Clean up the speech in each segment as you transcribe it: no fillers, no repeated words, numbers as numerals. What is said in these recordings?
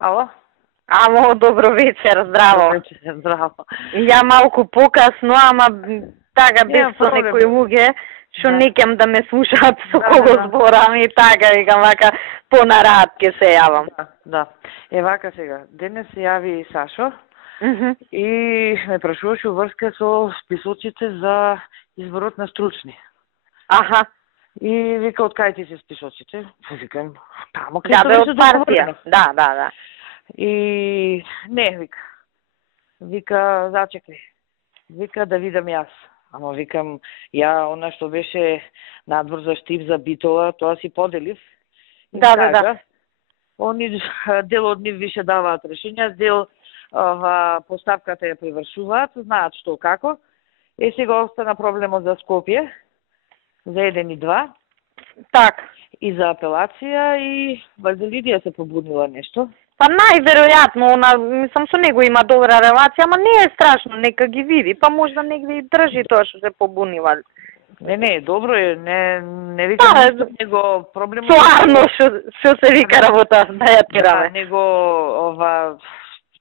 Ало? Амо, добро вечер, здраво. Добро вечер, здраво. Ја малку покасно, ама така без Нема со проблем. некои луѓе, што Да. не ќам да ме слушаат со Да, кого да. зборам и така, викам вака, понарад ќе се јавам. Да. Вака сега, денес се јави Сашо и ме прашуваше врска со списоците за изборот на стручни. Аха. И вика, од кај ти се списоците? Викам, тамо Да, бе, од партија. Да. И не, вика, зачекај. Вика да видам јас. Ама викам, ја она што беше надвор за Штип за Битола, тоа си поделив. Да. Они дел од нив више даваат решења, дел поставката ја привршуваат, знаат што како. Сега остана проблемот за Скопје, за 1 и 2. Так. И за апелација и валјда Лидија се побунила нешто. Па најверојатно, мислам со него има добра релација, ама не е страшно, нека ги види, па можда негде и држи тоа што се побунила. Не, добро е, не викам нешто, него проблемот... Стварно, што се вика работа, да ја тираме. Него,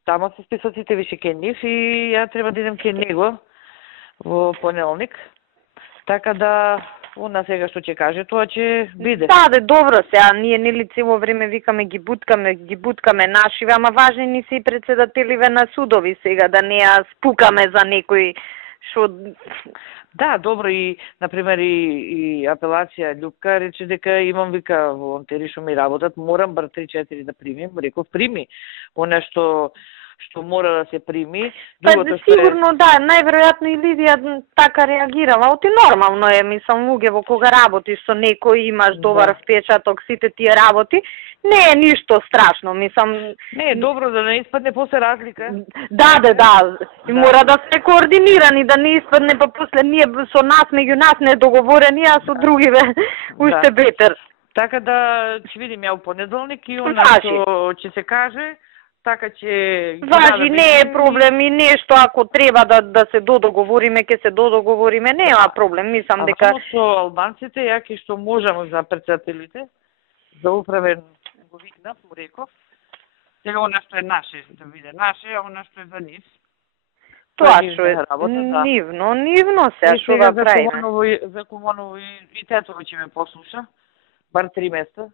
тамо се списоците више ке нив и ја треба да идем ке него во понеделник. Така да, она сега што ќе каже, тоа ќе биде. Да, добро сега, ние нели цело време викаме ги буткаме нашиве, ама важни ни се и председателиве на судови сега, да не ја спукаме за некој што... Да, добро и, например, и апелација Љупка рече дека имам, вика, волонтери што ми работат, морам бар 3-4 да примим, реков прими, она што мора да се прими. Па сигурно да, најверојатно и Лидија така реагирала, оти нормално е, мислам, луѓе во кога работиш со некој, имаш добар впечаток, сите тие работи, не е ништо страшно, мислам... Не, добро да не испадне после разлика. Да, и мора да се координирани, да не испадне па после ние со нас, меѓу нас не договорени, а со другиве уште бетер. Така да ќе видим ја у понеделник и она што ќе се каже, така ќе... Важи, не е проблем и нешто, ако треба да се додоговориме, ќе се додоговориме, нема проблем, мислам дека... Само со албанците, ја ке што можам за председателите, за управен го викнав, му реков, сега она што е наше, да биде наше, а она што е за нив. Тоа што е нивно се, што да правиме. За Куманово и Тетово ќе ме послуша, бар 3 места.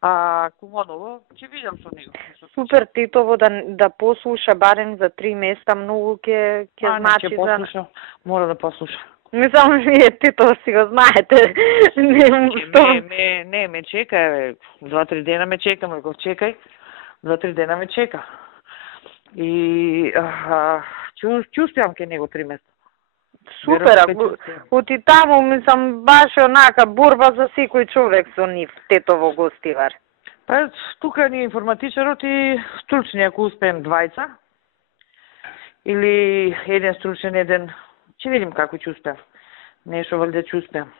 А Куманово ќе видам со него. Супер, Титово да послуша барем за 3 места, многу ќе значи за... послуша, мора да послуша. Мислам, вие Титово си го знаете. Не, ме чека, 2-3 дена ме чека, ме го чекај. 2-3 дена ме чека. И ќе успеам ке него 3 места. Супер, оти таму, мислам, баш онака борба за секој човек со нив, Тетово гостивар. Па, тука ни информатичарот и стручни, ако успеем 2, или еден стручен, еден, ќе видим како ќе успеам. Нешто валјда ќе успеам.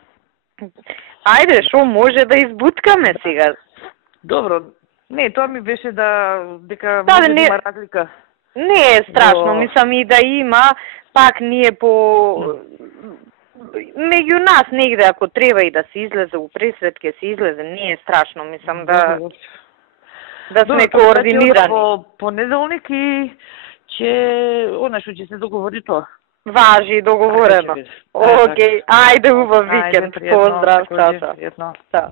Ајде, шо може да избуткаме сега? Добро, не, тоа ми беше дека може да има разлика. Не е страшно, мислам и да има, пак ние меѓу нас негде, ако треба и да се излезе у пресвет, ќе се излезе, не е страшно, мислам да сме координирани. Во понеделник и она што ќе се договори тоа. Важи, договорено. Океј, ајде убав викенд. Поздрав, чао.